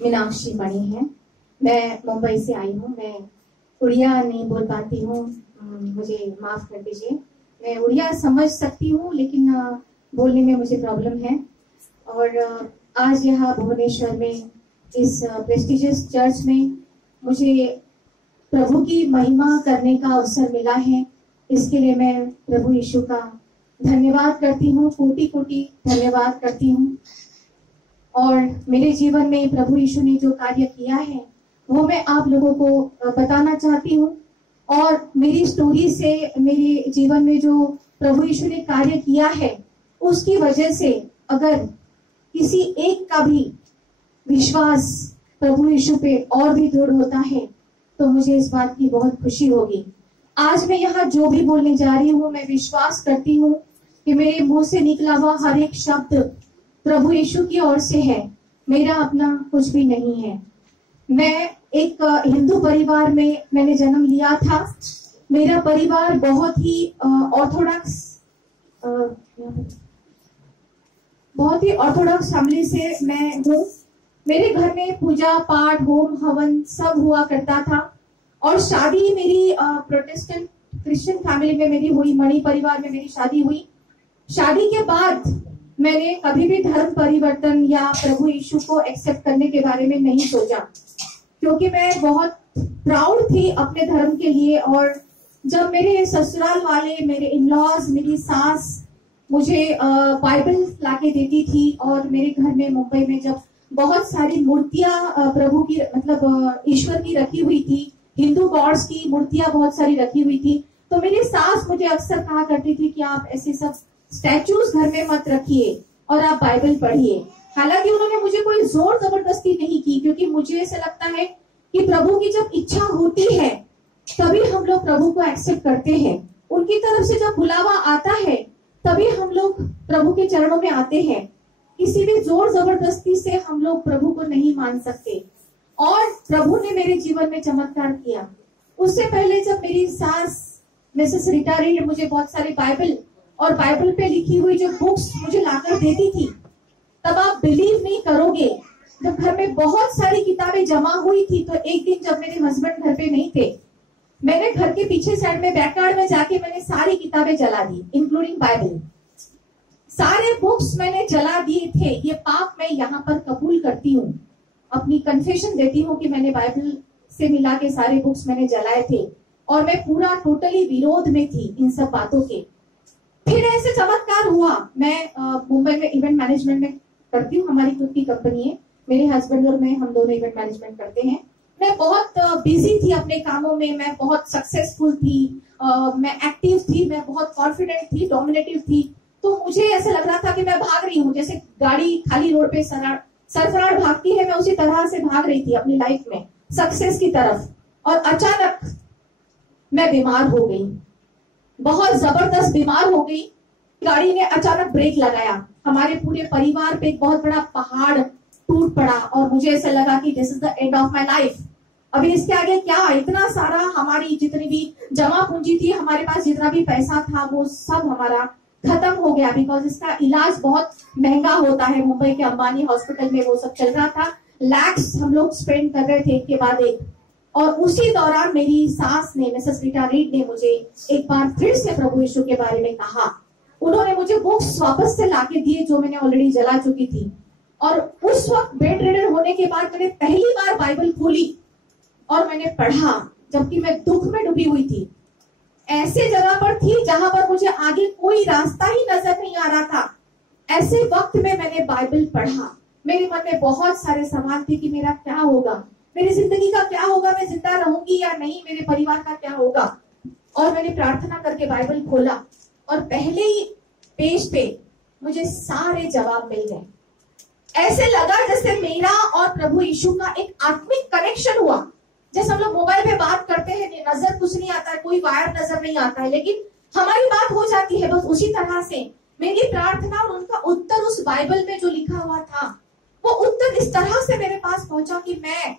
मीनाक्षी मणि है। मैं मुंबई से आई हूँ। मैं उड़िया नहीं बोल पाती हूँ, मुझे माफ कर दीजिए। मैं उड़िया समझ सकती हूँ लेकिन बोलने में मुझे प्रॉब्लम है। और आज यहाँ भुवनेश्वर में इस प्रेस्टिजियस चर्च में मुझे प्रभु की महिमा करने का अवसर मिला है। इसके लिए मैं प्रभु यीशु का धन्यवाद करती हूँ, कोटि कोटि धन्यवाद करती हूँ। और मेरे जीवन में प्रभु यीशु ने जो कार्य किया है वो मैं आप लोगों को बताना चाहती हूँ। और मेरी स्टोरी से मेरे जीवन में जो प्रभु यीशु ने कार्य किया है उसकी वजह से अगर किसी एक का भी विश्वास प्रभु यीशु पे और भी दृढ़ होता है तो मुझे इस बात की बहुत खुशी होगी। आज मैं यहाँ जो भी बोलने जा रही हूँ, मैं विश्वास करती हूँ कि मेरे मुंह से निकला हुआ हर एक शब्द प्रभु यीशु की ओर से है, मेरा अपना कुछ भी नहीं है। मैं एक हिंदू परिवार में मैंने जन्म लिया था। मेरा परिवार बहुत ही ऑर्थोडॉक्स फैमिली से मैं हूँ। मेरे घर में पूजा पाठ होम हवन सब हुआ करता था। और शादी मेरी प्रोटेस्टेंट क्रिश्चियन फैमिली में मेरी हुई, मणि परिवार में मेरी शादी हुई। शादी के बाद मैंने कभी भी धर्म परिवर्तन या प्रभु यीशु को एक्सेप्ट करने के बारे में नहीं सोचा, क्योंकि मैं बहुत प्राउड थी अपने धर्म के लिए। और जब मेरे ससुराल वाले, मेरे इन-लॉज, मेरी सास मुझे बाइबल लाके देती थी और मेरे घर में मुंबई में जब बहुत सारी मूर्तियां प्रभु की मतलब ईश्वर की रखी हुई थी, हिंदू गॉड्स की मूर्तियां बहुत सारी रखी हुई थी, तो मेरी सास मुझे अक्सर कहा करती थी कि आप ऐसे सब स्टैचूज घर में मत रखिए और आप बाइबल पढ़िए। हालांकि उन्होंने मुझे कोई जोर जबरदस्ती नहीं की, क्योंकि मुझे ऐसा लगता है कि प्रभु की जब इच्छा होती है तभी हम लोग प्रभु को एक्सेप्ट करते हैं। उनकी तरफ से जब बुलावा आता है तभी हम लोग प्रभु के चरणों में आते हैं। किसी भी जोर जबरदस्ती से हम लोग प्रभु को नहीं मान सकते। और प्रभु ने मेरे जीवन में चमत्कार किया। उससे पहले जब मेरी सास मिसेस रीटा रीड मुझे बहुत सारी बाइबल और बाइबल पे लिखी हुई जो बुक्स मुझे लाकर देती थी, तब आप बिलीव नहीं करोगे, जब घर में बहुत सारी किताबें जमा हुई थी तो एक दिन जब मेरे हस्बैंड घर पे नहीं थे, मैंने घर के पीछे साइड में बैकयार्ड में जाके मैंने सारी किताबें जला दी, इंक्लूडिंग बाइबल। सारे बुक्स मैंने जला दिए थे। ये पाप मैं यहाँ पर कबूल करती हूँ, अपनी कन्फेशन देती हूँ कि मैंने बाइबल से मिला के सारे बुक्स मैंने जलाए थे और मैं पूरा टोटली विरोध में थी इन सब बातों के। फिर ऐसे चमत्कार हुआ। मैं मुंबई में इवेंट मैनेजमेंट में करती हूँ, हमारी खुद की कंपनी है। मेरे हस्बैंड और मैं, हम दोनों इवेंट मैनेजमेंट करते हैं। मैं बहुत बिजी थी अपने कामों में, मैं बहुत सक्सेसफुल थी, मैं एक्टिव थी, मैं बहुत कॉन्फिडेंट थी, डोमिनेटिव थी। तो मुझे ऐसा लग रहा था कि मैं भाग रही हूँ, जैसे गाड़ी खाली रोड पे सरफरार भागती है, मैं उसी तरह से भाग रही थी अपनी लाइफ में सक्सेस की तरफ। और अचानक मैं बीमार हो गई, बहुत जबरदस्त बीमार हो गई। गाड़ी ने अचानक ब्रेक लगाया, हमारे पूरे परिवार पे एक बहुत बड़ा पहाड़ टूट पड़ा और मुझे ऐसा लगा कि this is the end of my life. अभी इसके आगे क्या, इतना सारा हमारी जितनी भी जमा पूंजी थी, हमारे पास जितना भी पैसा था वो सब हमारा खत्म हो गया। बिकॉज इसका इलाज बहुत महंगा होता है, मुंबई के अंबानी हॉस्पिटल में वो सब चल रहा था। लैक्स हम लोग स्पेंड कर रहे थे एक के बाद एक। और उसी दौरान मेरी सास ने, मिसेस रीटा रीड ने मुझे एक बार फिर से प्रभु यीशु के बारे में कहा। उन्होंने मुझे बुक्स वापस से लाके दिए जो मैंने ऑलरेडी जला चुकी थी। और उस वक्त बेड रिडन होने के बाद मैंने पहली बार बाइबल खोली और मैंने पढ़ा, जबकि मैं दुख में डूबी हुई थी। ऐसे जगह पर थी जहां पर मुझे आगे कोई रास्ता ही नजर नहीं आ रहा था। ऐसे वक्त में मैंने बाइबल पढ़ा। मेरे मन में बहुत सारे सवाल थे कि मेरा क्या होगा, मेरी जिंदगी का क्या होगा, मैं जिंदा रहूंगी या नहीं, मेरे परिवार का क्या होगा। और मैंने प्रार्थना करके बाइबल खोला और पहले ही पेज पे मुझे सारे जवाब मिल गए। ऐसे लगा जैसे मेरा और प्रभु यीशु का एक आत्मिक कनेक्शन हुआ। जैसे हम लोग मोबाइल पे बात करते हैं, नजर कुछ नहीं आता है, कोई वायर नजर नहीं आता है, लेकिन हमारी बात हो जाती है। बस उसी तरह से मेरी प्रार्थना और उनका उत्तर उस बाइबल में जो लिखा हुआ था, वो उत्तर इस तरह से मेरे पास पहुंचा कि मैं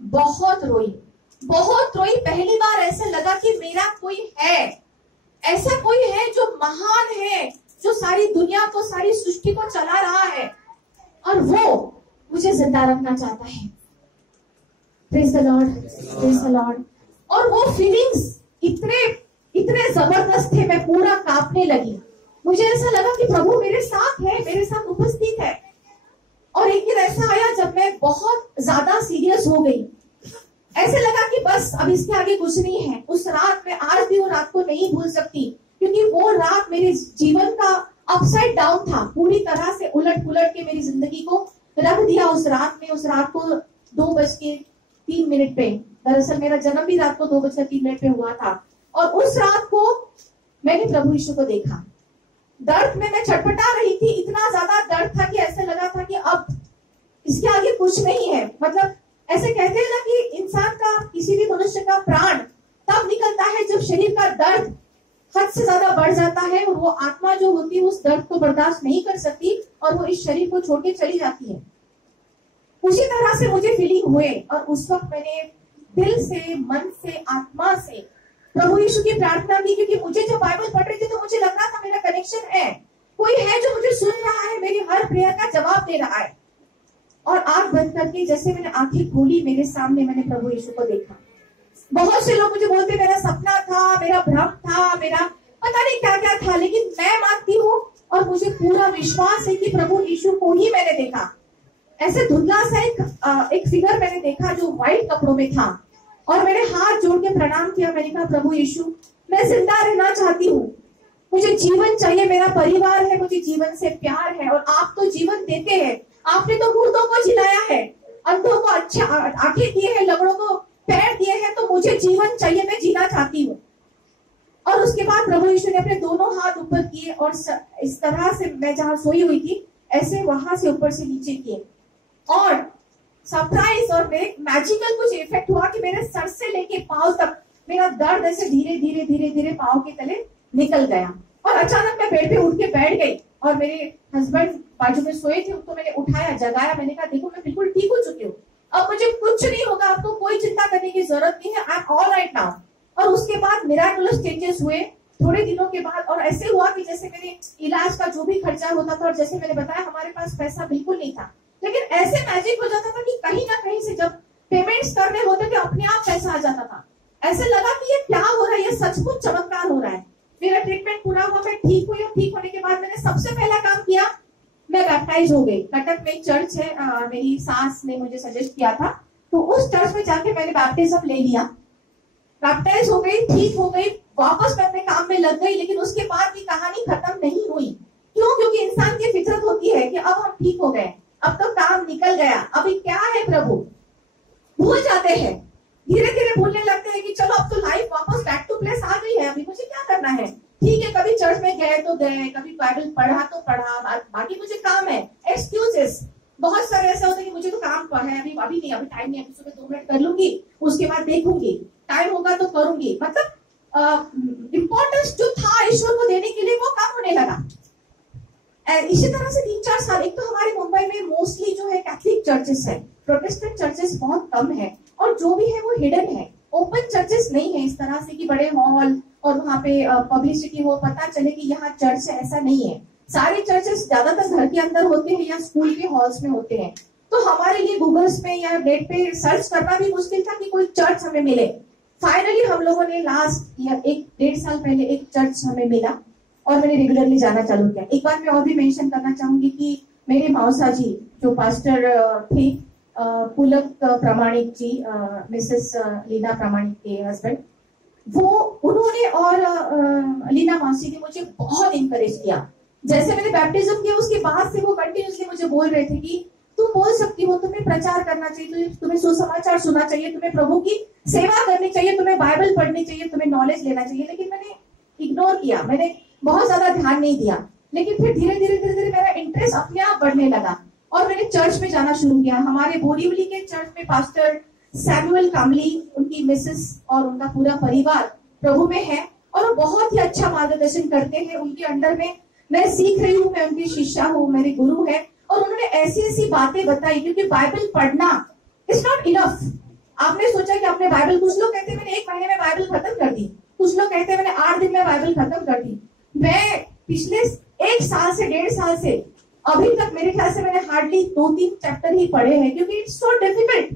बहुत रोई। पहली बार ऐसे लगा कि मेरा कोई है, ऐसा कोई है जो महान है, जो सारी दुनिया को, सारी सृष्टि को चला रहा है। और वो मुझे जिंदा रखना चाहता है। Praise the Lord, praise the Lord. और वो फीलिंग्स इतने इतने जबरदस्त थे, मैं पूरा कांपने लगी। मुझे ऐसा लगा कि प्रभु मेरे साथ है, मेरे साथ उपस्थित है। और एक दिन ऐसा आया जब मैं बहुत ज्यादा सीरियस हो गई, ऐसे लगा कि बस अब इसके आगे कुछ नहीं है। उस रात में आज भी वो रात को नहीं भूल सकती, क्योंकि वो रात मेरे जीवन का अपसाइड डाउन था, पूरी तरह से उलट पुलट के मेरी जिंदगी को रख दिया उस रात में। उस रात को 2:03 पे, दरअसल मेरा जन्म भी रात को 2:03 पे हुआ था। और उस रात को मैंने प्रभु यीशु को देखा। दर्द में मैं छटपटा रही थी, इतना ज्यादा दर्द था कि ऐसे लगा था कि अब इसके आगे कुछ नहीं है। मतलब ऐसे कहते हैं ना कि इंसान का, किसी भी मनुष्य का प्राण तब निकलता है जब शरीर का दर्द हद से ज्यादा बढ़ जाता है और वो आत्मा जो होती है उस दर्द को बर्दाश्त नहीं कर सकती और वो इस शरीर को छोड़ के चली जाती है। उसी तरह से मुझे फीलिंग हुए और उस वक्त मैंने दिल से, मन से, आत्मा से प्रभु यीशु की प्रार्थना की, क्योंकि मुझे जब बाइबल पढ़ रही थी तो मुझे लग रहा था मेरा कनेक्शन है, कोई है जो मुझे सुन रहा है, मेरी हर प्रेयर का जवाब दे रहा है। और आंख बंद करके जैसे मैंने आंखें खोली, मेरे सामने मैंने प्रभु यीशु को देखा। बहुत से लोग मुझे बोलते मेरा सपना था, मेरा भ्रम था, मेरा पता नहीं क्या क्या था, लेकिन मैं मानती हूँ और मुझे पूरा विश्वास है कि प्रभु यीशु को ही मैंने देखा। ऐसे धुंधला सा एक फिगर मैंने देखा जो व्हाइट कपड़ों में था, और मैंने हाथ जोड़ के प्रणाम किया। मैंने कहा प्रभु यीशु, मैं जिंदा रहना चाहती हूँ, मुझे जीवन चाहिए, मेरा परिवार है, मुझे जीवन से प्यार है और आप तो जीवन देते हैं। आपने तो मुर्दों को जिलाया है, अंधों को अच्छा आंखें दिए हैं, लंगड़ों को पैर दिए हैं, तो मुझे जीवन चाहिए, मैं जीना चाहती हूँ। और उसके बाद प्रभु यीशु ने अपने दोनों हाथ ऊपर किए और इस तरह से मैं जहां सोई हुई थी ऐसे वहां से ऊपर से नीचे किए, और सरप्राइज और मैजिकल कुछ इफेक्ट हुआ कि मेरे सर से लेके पांव तक मेरा दर्द ऐसे धीरे धीरे धीरे धीरे पांव के तले निकल गया। और अचानक मैं बेड पे उठ के बैठ गई और मेरे हस्बैंड बाजू में सोए थे, उनको मैंने उठाया, जगाया। मैंने कहा देखो मैं बिल्कुल ठीक हो चुकी हूँ, अब मुझे कुछ नहीं होगा, आपको कोई चिंता करने की जरूरत नहीं है, I am all right now. और उसके बाद मिराकुलस चेंजेस हुए थोड़े दिनों के बाद, और ऐसे हुआ कि जैसे मेरे इलाज का जो भी खर्चा होता था, और जैसे मैंने बताया हमारे पास पैसा बिल्कुल नहीं था, लेकिन ऐसे मैजिक हो जाता था कि कहीं ना कहीं से जब पेमेंट्स करने होते थे अपने आप पैसा आ जाता था। ऐसे लगा कि ये क्या हो रहा है, ये सचमुच चमत्कार हो रहा है। मेरा ट्रीटमेंट पूरा हुआ, मैं ठीक हुई, और ठीक होने के बाद मैंने सबसे पहला काम किया, मैं बैप्टाइज हो गई। कटक में एक चर्च है, मेरी सास ने मुझे सजेस्ट किया था, तो उस चर्च में जाके मैंने बैप्टिज्म ले लिया, बैप्टाइज हो गई, ठीक हो गई, वापस मैं अपने काम में लग गई। लेकिन उसके बाद भी कहानी खत्म नहीं हुई। क्यों? क्योंकि इंसान की फितरत होती है कि अब हम ठीक हो गए, अब तो काम निकल गया, अभी क्या है प्रभु, भूल जाते हैं, धीरे धीरे भूलने लगते हैं कि चलो अब तो लाइफ वापस बैक टू प्लेस आ गई है, अभी मुझे क्या करना है। ठीक है, कभी चर्च में गए तो गए, कभी बाइबल पढ़ा तो पढ़ा, बाकी मुझे काम है, एक्सक्यूजेस बहुत सारे ऐसे होते हैं कि मुझे तो काम है, अभी नहीं, अभी टाइम नहीं, अभी सुबह 2 मिनट कर लूंगी, उसके बाद देखूंगी, टाइम होगा तो करूंगी। मतलब इम्पोर्टेंस जो था ईश्वर को देने के लिए वो कम होने लगा। इसी तरह से 3-4 साल, एक तो हमारे मुंबई में मोस्टली जो है कैथलिक चर्चेस है, प्रोटेस्टेंट चर्चेस बहुत कम है, और जो भी है वो हिडन है, ओपन चर्चेस नहीं है इस तरह से कि बड़े हॉल और वहाँ पे पब्लिसिटी हो, पता चले कि यहाँ चर्च है, ऐसा नहीं है। सारे चर्चेस ज्यादातर घर के अंदर होते हैं या स्कूल के हॉल्स में होते हैं। तो हमारे लिए गूगल्स में या नेट पे सर्च करना भी मुश्किल था कि कोई चर्च हमें मिले। फाइनली हम लोगों ने लास्ट 1-1.5 साल पहले एक चर्च हमें मिला और मैंने रेगुलरली जाना चालू किया। एक बार मैं और भी मेंशन करना चाहूंगी कि मेरे मौसा जी जो पास्टर थे, पुलक प्रामाणिक जी, मिसेस लीना प्रामाणिक के हस्बैंड, वो उन्होंने और लीना मौसी ने मुझे बहुत इंकरेज किया। जैसे मैंने बैप्टिज्म किया उसके बाद से वो कंटिन्यूसली मुझे बोल रहे थे कि तुम बोल सकती हो, तुम्हें प्रचार करना चाहिए, तुम्हें सुसमाचार सुनना चाहिए, तुम्हें प्रभु की सेवा करनी चाहिए, तुम्हें बाइबल पढ़नी चाहिए, तुम्हें नॉलेज लेना चाहिए। लेकिन मैंने इग्नोर किया, मैंने बहुत ज्यादा ध्यान नहीं दिया। लेकिन फिर धीरे धीरे मेरा इंटरेस्ट अपने आप बढ़ने लगा और मैंने चर्च में जाना शुरू किया। हमारे बोरीवली के चर्च में पास्टर सैमुअल कामली, उनकी मिसेस और उनका पूरा परिवार प्रभु में है और वो बहुत ही अच्छा मार्गदर्शन करते हैं। उनके अंडर में मैं सीख रही हूँ, मैं उनकी शिष्या हूँ, मेरे गुरु है। और उन्होंने ऐसी ऐसी बातें बताई, क्योंकि बाइबल पढ़ना इज नॉट इनफ। आपने सोचा कि आपने बाइबल, कुछ लोग कहते हैं मैंने 1 महीने में बाइबल खत्म कर दी, कुछ लोग कहते हैं मैंने 8 दिन में बाइबल खत्म कर दी। मैं पिछले 1 साल से 1.5 साल से अभी तक मेरे ख्याल से मैंने हार्डली 2-3 चैप्टर ही पढ़े हैं, क्योंकि इट्स सो डिफिकल्ट,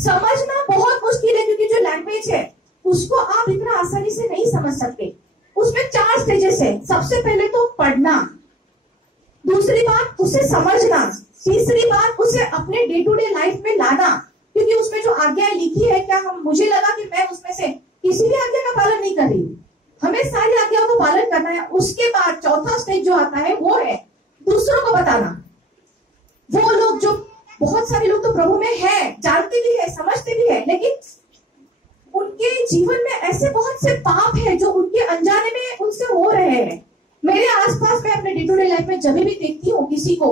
समझना बहुत मुश्किल है, क्योंकि जो लैंग्वेज है उसको आप इतना आसानी से नहीं समझ सकते। उसमें 4 स्टेजेस है। सबसे पहले तो पढ़ना, दूसरी बात उसे समझना, तीसरी बात उसे अपने डे टू डे लाइफ में लाना, क्योंकि उसमें जो आज्ञाएं लिखी है, क्या हम, मुझे लगा कि मैं उसमें से किसी भी आज्ञा का पालन नहीं कर रही हूँ, हमें सारी आज्ञाओं का पालन करना है। उसके बाद चौथा स्टेज जो आता है वो है दूसरों को बताना। वो लोग जो, बहुत सारे लोग तो प्रभु में है, जानते भी है, समझते भी है, लेकिन उनके जीवन में ऐसे बहुत से पाप है जो उनके अनजाने में उनसे हो रहे हैं। मेरे आसपास मैं अपने डे टू डे लाइफ में जब भी देखती हूँ किसी को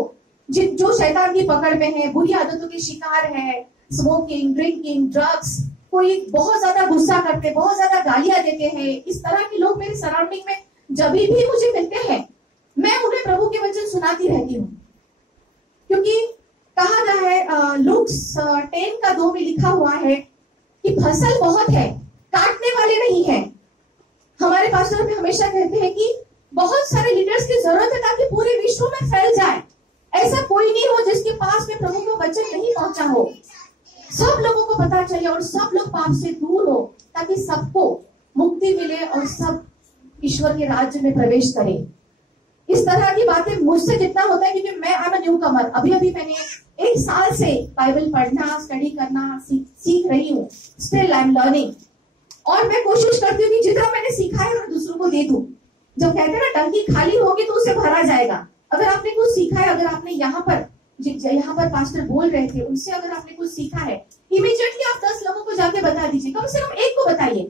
जो शैतान की पकड़ में है, बुरी आदतों के शिकार है, स्मोकिंग, ड्रिंकिंग, ड्रग्स, कोई बहुत ज्यादा गुस्सा करते, बहुत ज्यादा गालियां देते हैं, इस तरह के लोग मेरे सराउंडिंग में जब भी मुझे मिलते हैं, मैं उन्हें प्रभु के वचन सुनाती रहती हूँ। क्योंकि कहा गया है, लूक 10:2 में लिखा हुआ है कि फसल बहुत है, काटने वाले नहीं है। हमारे पास्टर में हमेशा कहते हैं कि बहुत सारे लीडर्स की जरूरत है ताकि पूरे विश्व में फैल जाए। ऐसा कोई नहीं हो जिसके पास में प्रभु को वचन नहीं पहुंचा हो। सब लोगों को पता चले और सब लोग पाप से दूर हो, ताकि सबको मुक्ति मिले और सब ईश्वर के राज्य में प्रवेश करें। इस तरह की बातें मुझसे जितना होता है, क्योंकि मैं आई एम अ न्यू कमर, अभी मैंने 1 साल से बाइबल पढ़ना, स्टडी करना सीख रही हूँ। स्टिल आई एम लर्निंग, और मैं कोशिश करती हूँ कि जितना मैंने सीखा है मैं दूसरों को दे दूं। जब कहते हैं ना टंकी खाली होगी तो उसे भरा जाएगा। अगर आपने कुछ सीखा है, अगर आपने यहाँ पर पास्टर बोल रहे थे, उनसे अगर आपने कुछ सीखा है, इमीडिएटली आप 10 लोगों को जाके बता दीजिए, कम से कम 1 को बताइए,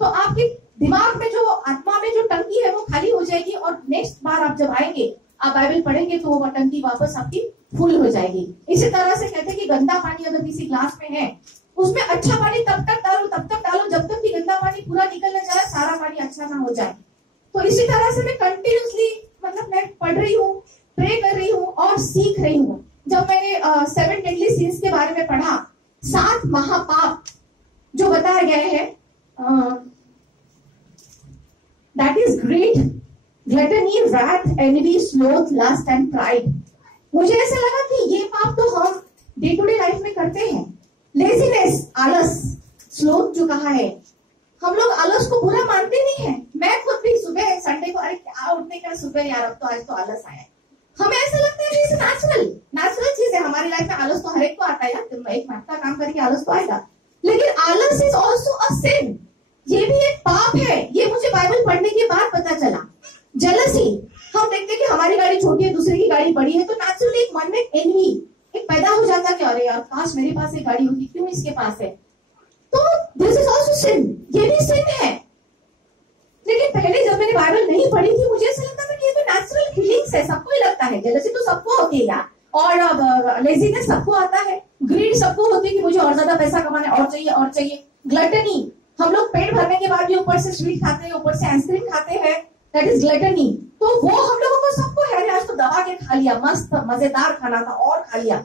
तो आपके दिमाग में जो, आत्मा में जो टंकी है वो खाली हो जाएगी, और नेक्स्ट बार आप जब आएंगे, आप बाइबल पढ़ेंगे तो वो टंकी वापस आपकी फुल हो जाएगी। इसी तरह से कहते हैं कि गंदा पानी अगर किसी ग्लास में है, उसमें अच्छा पानी तब तक डालो जब तक कि गंदा पानी पूरा निकल न जाए, सारा पानी अच्छा ना हो जाए। तो इसी तरह से मैं कंटिन्यूसली, मतलब मैं पढ़ रही हूँ, प्रे कर रही हूँ और सीख रही हूँ। जब मैंने 7 डेडली सिंस के बारे में पढ़ा, 7 महापाप जो बताया गया है, that is great, gluttony, wrath, envy, sloth, lust and pride। मुझे ऐसा लगा कि ये पाप तो हम डे टू डे लाइफ में करते हैं। लेजीनेस, आलस, स्लोथ जो कहा है, हम लोग आलस को बुरा मानते नहीं है। मैं खुद भी सुबह संडे को, अरे क्या उठने का सुबह यार, अब तो आज तो आलस आया। हमें ऐसा लगता है कि नेचुरल चीज है हमारी लाइफ में। आलस तो हर एक को आता है यार, तुम एक महीना काम करके आलस तो आएगा, लेकिन आलस इज ऑल्सो अ सिन, ये भी एक पाप है। ये मुझे बाइबल पढ़ने के बाद पता चला। जेलसी, हम देखते हैं कि हमारी गाड़ी छोटी है, दूसरे की गाड़ी बड़ी है, तो नेचुरली एक मन में एनवी एक पैदा हो जाता है कि अरे यार काश मेरे पास एक गाड़ी होती, क्यों इसके पास है। तो दिस इज ऑल्सो सिन, ये भी सिन है। लेकिन पहले जब मैंने बाइबल नहीं पढ़ी थी, मुझे ऐसा लगता था कि ये तो नेचुरल फीलिंग्स है, सबको ही लगता है। जेलसी तो सबको होती है यार, और लेजीनेस सबको आता है, ग्रीड सबको होती है कि मुझे और ज्यादा पैसा कमाना है, और चाहिए। ग्लटनी, हम लोग पेट भरने के बाद भी ऊपर से स्वीट खाते हैं, ऊपर से आइसक्रीम खाते हैं, दैट इज ग्लटनी। तो वो हम लोगों को सबको है, आज तो दबा के खा लिया, मस्त मजेदार खाना था और खा लिया,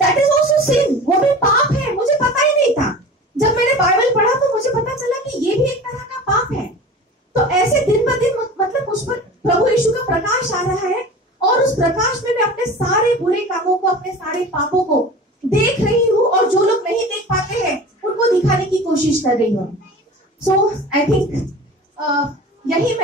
दैट इज ऑल्सो सिन, वो भी पाप है। मुझे पता ही नहीं था, जब मैंने बाइबल पढ़ा तो मुझे पता चला कि ये भी एक तरह का पाप है। तो ऐसे दिन ब दिन, मतलब उस पर प्रभु यीशु का प्रकाश आ रहा है, और उस प्रकाश में मैं अपने सारे बुरे कामों को, अपने सारे पापों को देख रही हूँ, और जो लोग नहीं देख पाते हैं उनको दिखाने की कोशिश कर रही हूँ। सो आई थिंक यही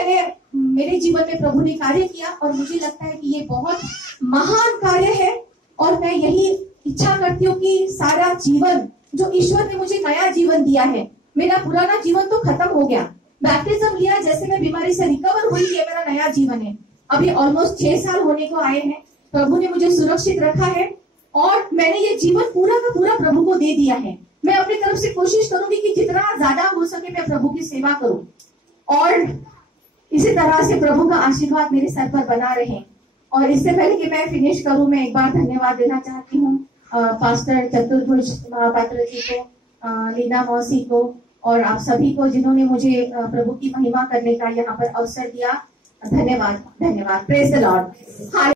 मेरे जीवन में प्रभु ने कार्य किया, और मुझे लगता है कि ये बहुत महान कार्य है। और मैं यही इच्छा करती हूँ कि सारा जीवन जो ईश्वर ने मुझे नया जीवन दिया है, मेरा पुराना जीवन तो खत्म हो गया, बैप्टिज्म लिया, जैसे मैं बीमारी से रिकवर हुई, ये मेरा नया जीवन है। अभी ऑलमोस्ट 6 साल होने को आए हैं, प्रभु ने मुझे सुरक्षित रखा है, और मैंने ये जीवन पूरा का पूरा प्रभु को दे दिया है। मैं अपनी तरफ से कोशिश करूंगी कि जितना ज्यादा हो सके मैं प्रभु की सेवा करूं, और इसी तरह से प्रभु का आशीर्वाद मेरे सर पर बना रहे। और इससे पहले कि मैं फिनिश करूं, मैं एक बार धन्यवाद देना चाहती हूँ पास्टर चतुर्भुज महापात्र जी को, लीना मौसी को, और आप सभी को जिन्होंने मुझे प्रभु की महिमा करने का यहाँ पर अवसर दिया। धन्यवाद, प्रेज द लॉर्ड।